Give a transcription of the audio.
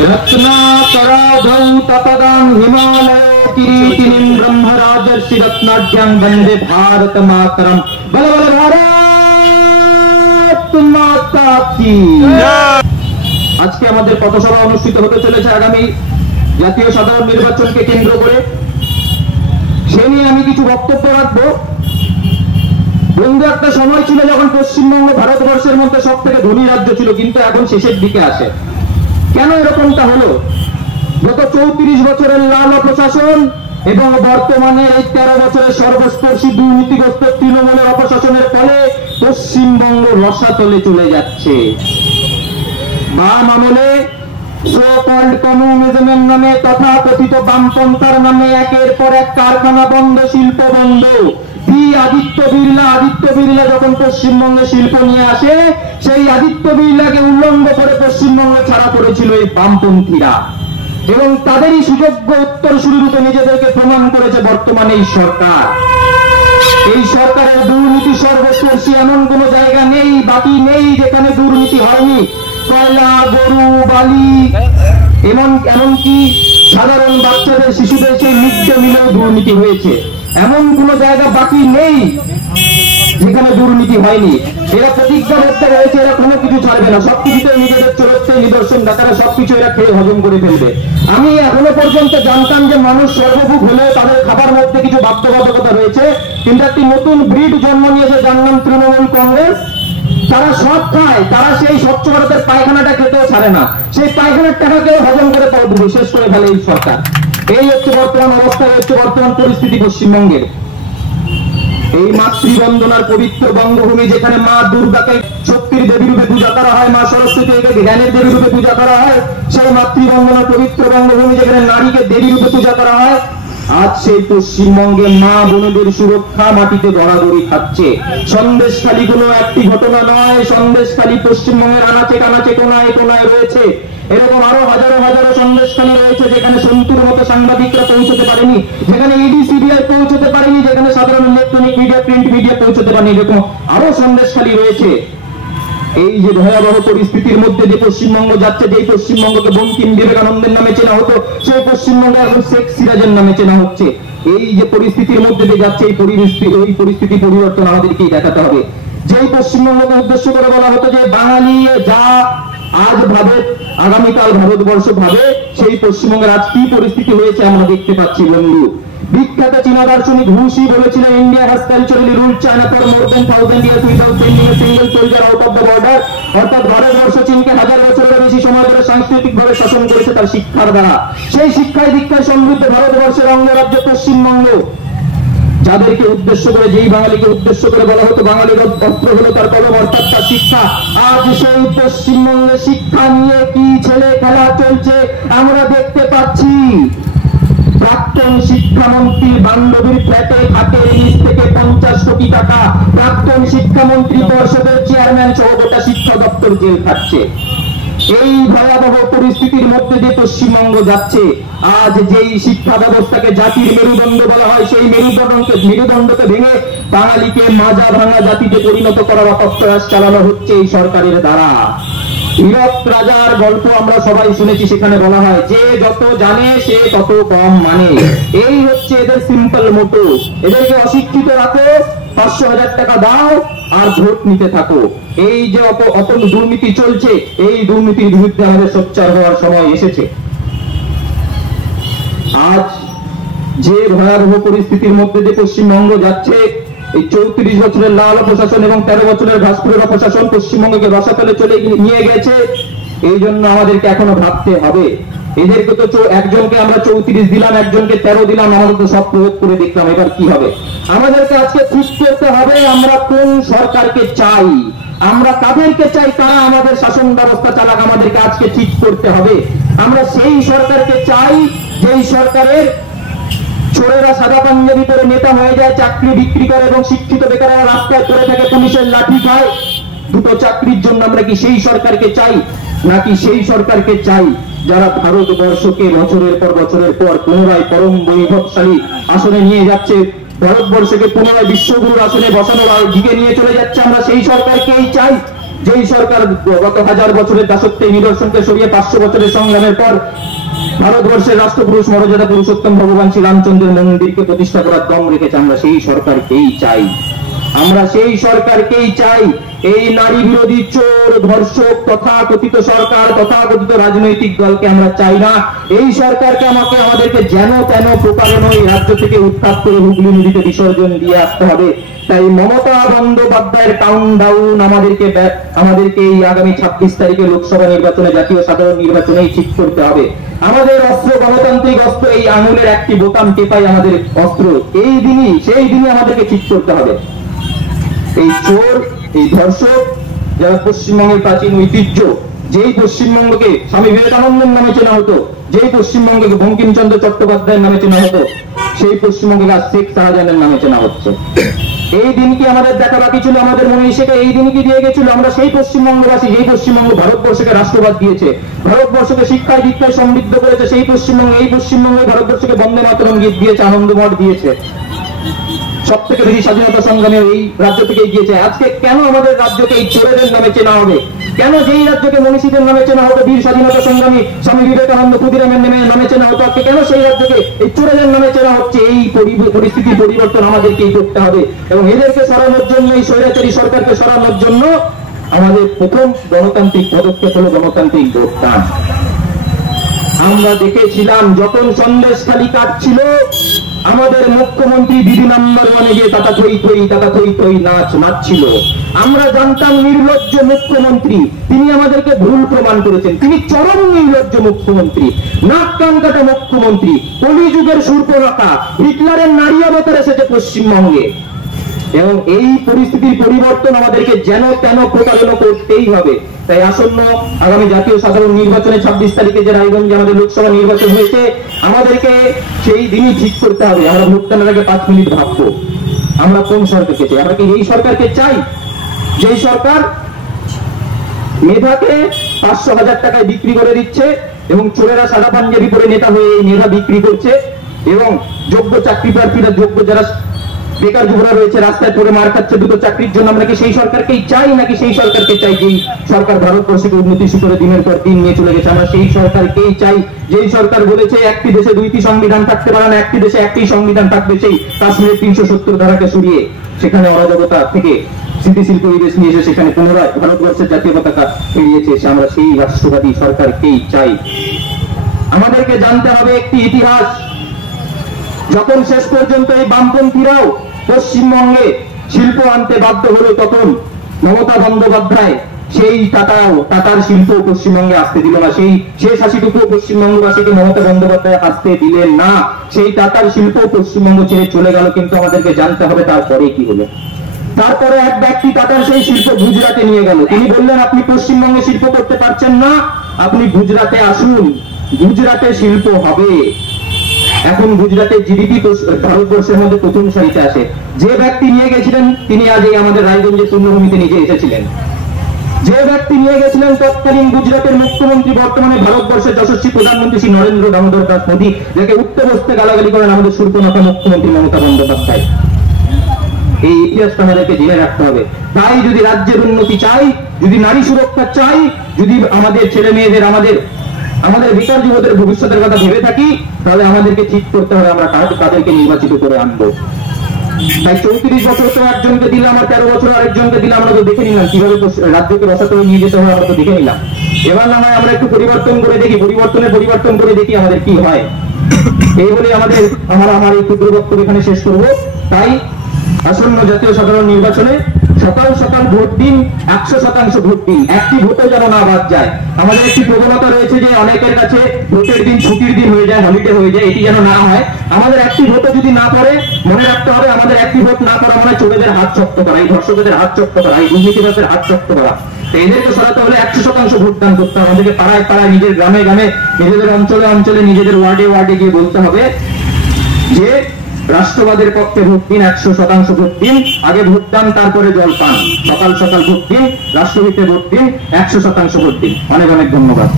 रत्नाकराधौ तपदां हिमालयो किरीटिनीं ब्रह्मराजर्षि रत्नाढ्यां वन्दे भारत मातरम। बल बल भारत माता की। আজকে আমাদের পথসভা অনুষ্ঠিত হতে চলেছে আগামী জাতীয় সাধারণ নির্বাচনকে কেন্দ্র করে। সে নিয়ে আমি কিছু বক্তব্য রাখবো। বন্ধু, একটা সময় ছিল যখন পশ্চিমবঙ্গ ভারতবর্ষের মধ্যে সব থেকে ধনী রাজ্য ছিল, কিন্তু এখন শেষের দিকে আসে। কেন এরকমটা হলো? গত 34 বছরের লাল প্রশাসন এবং বর্তমানে এই 13 বছরের সর্বস্পর্শী দুর্নীতিগ্রস্ত তৃণমূলের অপশাসনের ফলে পশ্চিমবঙ্গ রসাতলে চলে যাচ্ছে। বাম আমলে সো কল্ড কমিউনিজমের নামে তথাকথিত বামপন্থার নামে একের পর এক কারখানা বন্ধ, শিল্প বন্ধ। আদিত্য বিড়লা যখন পশ্চিমবঙ্গে শিল্প নিয়ে আসে, সেই আদিত্য বিড়লাকে উল্লঙ্ঘ করে পশ্চিমবঙ্গে ছাড়া পড়েছিল এই বামপন্থীরা, এবং তাদেরই সুযোগ্য উত্তরসূরি রূপে নিজেদেরকে প্রমাণ করেছে বর্তমানে এই সরকার। এই সরকারের দুর্নীতি সর্বস্পর্শী এমন কোন জায়গা নেই, বাকি নেই যেখানে দুর্নীতি হয়নি। কয়লা, গরু, বালি, এমনকি সাধারণ বাচ্চাদের, শিশুদের সেই মিড ডে মিলেও দুর্নীতি হয়েছে। এমন কোন জায়গা বাকি নেই যেখানে দুর্নীতি হয়নি। এরা প্রতিজ্ঞাবদ্ধ রয়েছে, এরা কোনো কিছু ছাড়বে না, সবকিছুতে নিজেদের চরিত্রে নিদর্শন দেখারা সবকিছু এরা খেয়ে হজম করে ফেলবে। আমি এখনো পর্যন্ত জানতাম যে মানুষ সর্বভুক হলেও তাদের খাবার মধ্যে কিছু বাধ্যবাধকতা রয়েছে, কিন্তু একটি নতুন ব্রিড জন্ম নিয়েছে যার নাম তৃণমূল কংগ্রেস। তারা সব খায়, তারা সেই স্বচ্ছ ভারতের পায়খানাটা খেতেও ছাড়ে না, সেই পায়খানার টাকাকেও হজম করে শেষ করে ফেলে এই সরকার। এই হচ্ছে বর্তমান অবস্থা, হচ্ছে বর্তমান পরিস্থিতি পশ্চিমবঙ্গের। এই মাতৃবন্দনার পবিত্র বঙ্গভূমি, যেখানে মা দুর্গাকে শক্তির দেবী রূপে পূজা করা হয়, মা সরস্বতীকে জ্ঞানের দেবী রূপে পূজা করা হয়, সেই মাতৃবন্দনার পবিত্র বঙ্গভূমি যেখানে নারীকে দেবী রূপে পূজা করা হয়, আজ সেই পশ্চিমবঙ্গে মা বোনদের সুরক্ষা মাটিতে গড়াগড়ি খাচ্ছে। সন্দেশখালী কোনো একটি ঘটনা নয়, সন্দেশখালী পশ্চিমবঙ্গের আনাচে কানাচে কোনায় কোনায় রয়েছে। এরকম আরো হাজারো হাজারো সন্দেশখালী রয়েছে যেখানে সন্তুর মতো সাংবাদিকরা পৌঁছতে পারেনি, যেখানে ইডি সিবিআই পৌঁছতে পারেনি, যেখানে সাধারণ ইলেকট্রনিক মিডিয়া, প্রিন্ট মিডিয়া পৌঁছতে পারেনি। এরকম আরো সন্দেশখালী রয়েছে। এই যে ভয়াবহ পরিস্থিতির মধ্যে যে পশ্চিমবঙ্গ যাচ্ছে, যে পশ্চিমবঙ্গকে বঙ্কিম বিবেকানন্দের নামে চেনা হতো, সেই পশ্চিমবঙ্গ এখন শেখ সিরাজের নামে চেনা হচ্ছে। এই যে পরিস্থিতির মধ্যে দিয়ে যাচ্ছে, এই পরিস্থিতি পরিবর্তন আমাদেরকেই দেখাতে হবে। যেই পশ্চিমবঙ্গকে উদ্দেশ্য করে বলা হতো যে বাঙালি যা আজ ভাবে আগামীকাল ভারতবর্ষ ভাবে, সেই পশ্চিমবঙ্গের আজ কি পরিস্থিতি হয়েছে আমরা দেখতে পাচ্ছি। বন্ধু, বিখ্যাত চীনা দার্শনিক হুসি বলেছিলেন, India has culturally ruled China for more than 1000 years without sending a single soldier out of the border. অর্থাৎ ভারতবর্ষ চীনকে 1000 বছরের বেশি সময় ধরে সাংস্কৃতিকভাবে শাসন করেছে তার শিক্ষার দ্বারা। সেই শিক্ষায় দীক্ষায় সমৃদ্ধ ভারতবর্ষের অঙ্গরাজ্য পশ্চিমবঙ্গ, যাদেরকে উদ্দেশ্য করে, যেই বাঙালিকে উদ্দেশ্য করে বলা হতো বাঙালির অস্ত্র হলো তার কলম, অর্থাৎ তার শিক্ষা। আজ সেই পশ্চিমবঙ্গে শিক্ষা নিয়ে কি ছেলে খেলা চলছে আমরা দেখতে পাচ্ছি। প্রাক্তন শিক্ষামন্ত্রী বান্ধবীর ফ্ল্যাটে খাটের নিচ থেকে 50 কোটি টাকা, প্রাক্তন শিক্ষামন্ত্রী পর্ষদের চেয়ারম্যান সহ গোটা শিক্ষা দপ্তর জেল খাটছে। এই ভয়াবহ পরিস্থিতির মধ্যে যে পশ্চিমবঙ্গ যাচ্ছে, আজ যেই শিক্ষা ব্যবস্থাকে জাতির মেরুদণ্ড বলা হয়, সেই মেরুদণ্ডকে ভেঙে বাঙালিকে মাজা ভাঙা জাতিতে পরিণত করার অপপ্রয়াস চালানো হচ্ছে এই সরকারের দ্বারা। হীরক রাজার গল্প আমরা সবাই শুনেছি, সেখানে বলা হয় যে যত জানে সে তত কম মানে। এই হচ্ছে এদের সিম্পল মোটো। এদেরকে অশিক্ষিত রাখো, 500,000 টাকা দাও আর ভোট নিতে থাকো। এই যে অতল দুর্নীতি চলছে, এই দুর্নীতির বিরুদ্ধে আমাদের সোচ্চার হওয়ার সময় এসেছে। আজ যে ভয়াবহ পরিস্থিতির মধ্যে যে পশ্চিমবঙ্গ যাচ্ছে, এই 34 বছরের লাল প্রশাসন এবং 13 বছরের ঘাসপুরের প্রশাসন পশ্চিমবঙ্গকে রসাতলে চলে নিয়ে গেছে। এই জন্য আমাদেরকে এখনো ভাবতে হবে। এদেরকে তো একজনকে আমরা 34 দিলাম, একজনকে 13 দিলাম, আমাদের তো সব প্রয়োগ করে দেখলাম, এবার কি হবে? আমাদেরকে আজকে ঠিক করতে হবে আমরা কোন সরকারকে চাই, আমরা কাদেরকে চাই, তারা আমাদের শাসন ব্যবস্থা চালাক, আমাদেরকে আজকে ঠিক করতে হবে। আমরা সেই সরকারকে চাই যেই সরকারের চোরেরা সাদা পাঞ্জাবি পরে নেতা হয়ে যায়, চাকরি বিক্রি করে এবং শিক্ষিত বেকাররা রাস্তায় পড়ে থাকে, পুলিশের লাঠি খায়। দুটো চাকরির জন্য আমরা কি সেই সরকারকে চাই, নাকি সেই সরকারকে চাই যারা ভারতবর্ষকে বছরের পর পুনরায় পরম বৈভবশালী আসনে নিয়ে যাচ্ছে, ভারতবর্ষকে পুনরায় বিশ্বগুরুর আসনে বসানোর দিকে নিয়ে চলে যাচ্ছে? আমরা সেই সরকারকেই চাই। যেই সরকার গত 1000 বছরের দাসত্বের নিদর্শনকে সরিয়ে 500 বছরের সংগ্রামের পর ভারতবর্ষের রাষ্ট্রপুরুষ মর্যাদা পুরুষোত্তম ভগবান শ্রী রামচন্দ্রের মন্দিরকে প্রতিষ্ঠা করার দম রেখেছে, আমরা সেই সরকারকেই চাই। আমরা সেই সরকারকেই চাই। এই নারী বিরোধী চোর ধর্ষক তথাকথিত সরকার, তথাকথিত রাজনৈতিক দলকে আমরা চাই না। এই সরকারকে আমাদেরকে যেন তেন প্রকারণ এই রাজ্য থেকে উৎখাত করে হুগলি নদীতে বিসর্জন দিয়ে আসতে হবে। তাই মমতা বন্দ্যোপাধ্যায়ের কাউন্টডাউন আমাদেরকে এই আগামী 26 তারিখে লোকসভা নির্বাচনে, জাতীয় সাধারণ নির্বাচনেই ঠিক করতে হবে। আমাদের অস্ত্র, গণতান্ত্রিক অস্ত্র, এই আঙুলের একটি বোতাম টেপাই আমাদের অস্ত্র। এই দিনই, সেই দিনই আমাদেরকে ঠিক করতে হবে। এই চোর, এই ধর্ষক, যারা পশ্চিমবঙ্গের প্রাচীন ঐতিহ্য, যেই পশ্চিমবঙ্গকে স্বামী বিবেকানন্দের নামে চেনা হতো, যেই পশ্চিমবঙ্গকে বঙ্কিমচন্দ্র চট্টোপাধ্যায়ের নামে চেনা হতো, সেই পশ্চিমবঙ্গকে আজ শেখ শাহজাহানের নামে চেনা হচ্ছে। এই দিন কি আমাদের দেখা বাকি ছিল? আমাদের মনে এসে এই দিন কি দিয়ে গেছিল? আমরা সেই পশ্চিমবঙ্গবাসী, যেই পশ্চিমবঙ্গ ভারতবর্ষকে রাষ্ট্রবাদ দিয়েছে, ভারতবর্ষকে শিক্ষায় দীক্ষায় সমৃদ্ধ করেছে, সেই পশ্চিমবঙ্গ, এই পশ্চিমবঙ্গে ভারতবর্ষকে বন্দে মাতরম গীত দিয়েছে, আনন্দমঠ দিয়েছে, সব থেকে বেশি স্বাধীনতা সংগ্রামে এই রাজ্য থেকে গিয়েছে। আজকে কেন আমাদের রাজ্যকে এই চোরেদের নামে চেনা হবে? কেন যেই রাজ্যকে মনীষীদের নামে চেনা হতো, বীর স্বাধীনতা সংগ্রামী স্বামী বিবেকানন্দ, ক্ষুদিরামের নামে চেনা হতো, আজকে কেন সেই রাজ্যকে এই চোরেদের নামে চেনা হচ্ছে? এই পরিস্থিতির পরিবর্তন আমাদেরকেই করতে হবে এবং এদেরকে সরানোর জন্য, এই স্বৈরাচারী সরকারকে সরানোর জন্য আমাদের প্রথম গণতান্ত্রিক পদক্ষেপ হলো গণতান্ত্রিক ভোটদান। আমরা দেখেছিলাম যখন সন্দেশখালি কাটছিল, আমাদের মুখ্যমন্ত্রী দিদি নাম্বার 1-এ গিয়ে টাকা থই থই নাচ নাচছিল। আমরা জানতাম নির্লজ্জ মুখ্যমন্ত্রী, তিনি আমাদেরকে ভুল প্রমাণ করেছেন। তিনি চরম নির্লজ্জ মুখ্যমন্ত্রী, নাক কান কাটা মুখ্যমন্ত্রী, কলিযুগের শূর্পণখা, হিটলারের নারী অবতার এসেছে পশ্চিমবঙ্গে। এবং এই পরিস্থিতির পরিবর্তন আমাদেরকে যেন তেন প্রচারণা করতেই হবে। তাই আসন্ন আগামী জাতীয় সাধারণ নির্বাচনে 26 তারিখে যে রায়গঞ্জে আমাদের লোকসভা নির্বাচন হয়েছে, আমাদেরকে সেই দিনই ঠিক করতে হবে। আমরা ভোটদানের আগে 5 মিনিট ভাববো আমরা কোন সরকারকে চাই। আমরা কি এই সরকারকে চাই যেই সরকার মেধাকে 500,000 টাকায় বিক্রি করে দিচ্ছে এবং চোরেরা সাদা পাঞ্জাবি পরে নেতা হয়ে এই মেধা বিক্রি করছে এবং যোগ্য চাকরি প্রার্থীরা, যোগ্য যারা বেকার যুবরা রয়েছে রাস্তায় পড়ে মার খাচ্ছে দুটো চাকরির জন্য? আমরা কি সেই সরকারকেই চাই, নাকি সেই সরকারকে চাই যেই সরকার ভারতবর্ষকে উন্নতি শিখরে দিনের পর দিন নিয়ে চলে গেছে? আমরা সেই সরকারকেই চাই যেই সরকার বলেছে একটি দেশে 2টি সংবিধান থাকতে পারে না, একটি দেশে একটি সংবিধান থাকবে, সেই কাশ্মীরের 370 ধারাকে সরিয়ে সেখানে অরাজকতা থেকে স্থিতিশীল পরিবেশ নিয়ে এসে সেখানে পুনরায় ভারতবর্ষের জাতীয় পতাকা ফিরিয়েছে। আমরা সেই রাষ্ট্রবাদী সরকারকেই চাই। আমাদেরকে জানতে হবে একটি ইতিহাস, যখন শেষ পর্যন্ত এই বামপন্থীরাও পশ্চিমবঙ্গে শিল্প আনতে বাধ্য হলো, তখন মমতা বন্দ্যোপাধ্যায় সেই টাটার শিল্প পশ্চিমবঙ্গে আসতে দিল না। সেই শেষ হাসিটুকু পশ্চিমবঙ্গবাসীকে মমতা বন্দ্যোপাধ্যায় আসতে দিলেন না। সেই টাটার শিল্প পশ্চিমবঙ্গ ছেড়ে চলে গেল। কিন্তু আমাদেরকে জানতে হবে তারপরে কি হলো। তারপরে এক ব্যক্তি টাটার সেই শিল্প গুজরাটে নিয়ে গেল। তিনি বললেন, আপনি পশ্চিমবঙ্গে শিল্প করতে পারছেন না, আপনি গুজরাটে আসুন, গুজরাটে শিল্প হবে। এখন গুজরাটের জিডিপি ভারতবর্ষের মধ্যে প্রথম সারিতে আসে। যে ব্যক্তি নিয়ে গেছিলেন তিনি আজ এই আমাদের রায়গঞ্জের পূর্ণভূমিতে নিজে এসেছিলেন। যে ব্যক্তি নিয়ে গেছিলেন তৎকালীন গুজরাটের মুখ্যমন্ত্রী, বর্তমানে ভারতবর্ষের যশস্বী প্রধানমন্ত্রী শ্রী নরেন্দ্র দামোদর দাস মোদী, যাকে উঠতে বসতে গালাগালি করেন আমাদের শূর্পণখা মুখ্যমন্ত্রী মমতা বন্দ্যোপাধ্যায়। এই ইতিহাসটা আমাদেরকে জেনে রাখতে হবে। তাই যদি রাজ্যের উন্নতি চাই, যদি নারী সুরক্ষা চাই, যদি আমাদের ছেলে মেয়েদের, আমাদের বেকার যুবদের ভবিষ্যতের কথা ভেবে থাকি, তাহলে আমাদেরকে ঠিক করতে হবে আমরা তাদেরকে নির্বাচিত করে আনবো। তাই 34 বছর তো একজনকে দিলে, আমার 13 বছর আরেকজনকে দিলে, আমরা তো দেখে নিলাম কিভাবে রাজ্যকে রসাতলে নিয়ে যেতে হয়, আমরা তো দেখে নিলাম। এবার না হয় আমরা একটু পরিবর্তন করে দেখি, পরিবর্তন করে দেখি আমাদের কি হয়। এই বলে আমার এই ক্ষুদ্র বক্তব্য এখানে শেষ করব। তাই আসন্ন জাতীয় সাধারণ নির্বাচনে সকাল সকাল ভোট দিন, 100% ভোট দিন, একটি ভোটও যেন না বাদ যায়। আমাদের একটি প্রবণতা রয়েছে যে অনেকের কাছে ভোটের দিন ছুটির দিন হয়ে যায়, হলিডে হয়ে যায়, এটি যেন না হয়। আমাদের একটি ভোটও যদি না পড়ে, মনে রাখতে হবে আমাদের একটি ভোট না পড়া মানে চোরেদের হাত শক্ত করা, এই ধর্ষকদের হাত শক্ত করা, এই দুর্নীতিবাজদের হাত শক্ত করা। এদেরকে সরাতে হলে 100% ভোটদান করতে হবে। আমাদেরকে পাড়ায় পাড়ায়, নিজের গ্রামে গ্রামে, নিজেদের অঞ্চলে অঞ্চলে, নিজেদের ওয়ার্ডে ওয়ার্ডে গিয়ে বলতে হবে যে রাষ্ট্রবাদের পক্ষে ভোট দিন, 100% ভোট দিন। আগে ভোটদান, তারপরে জলপান। সকাল সকাল ভোট দিন, রাষ্ট্রহিতে ভোট দিন, 100% ভোট দিন। অনেক অনেক ধন্যবাদ।